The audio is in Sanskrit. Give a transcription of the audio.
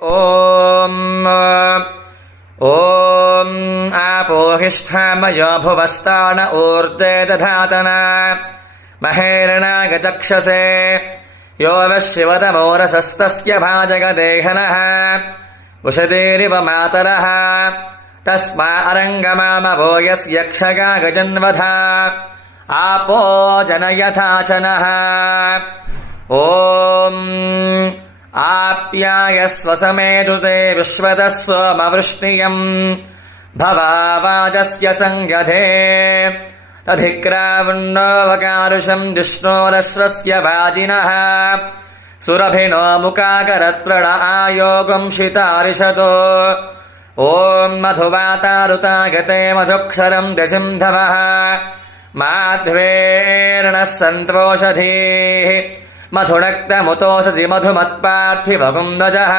ॐ आपोहिष्ठामयो भुवस्तान ऊर्ध्वे दधातना महेरणागचक्षसे यो वशिवतमोरसस्तस्य भाजगदेहनः उषतीरिव मातरः तस्मा अरङ्गमामभो यस्यक्षगा गजन्वधा आपो जनयथाचनः ॐ आप्यायस्व समेतुते विश्वतः सोमवृष्टियम् भवावाजस्य संगधे तधिक्रावण्णोऽवकारुषम् जिष्णोरश्वस्य वाजिनः सुरभिनो मुकाकरत्प्रण आयोगम् शितारिषतो ॐ मधुवातारुतागते मधुक्षरम् दशिन्धवः माध्वेर्णः सन्त्वोषधीः मधुनक्तमुतोषसि मधुमत्पार्थिवगुन्दजः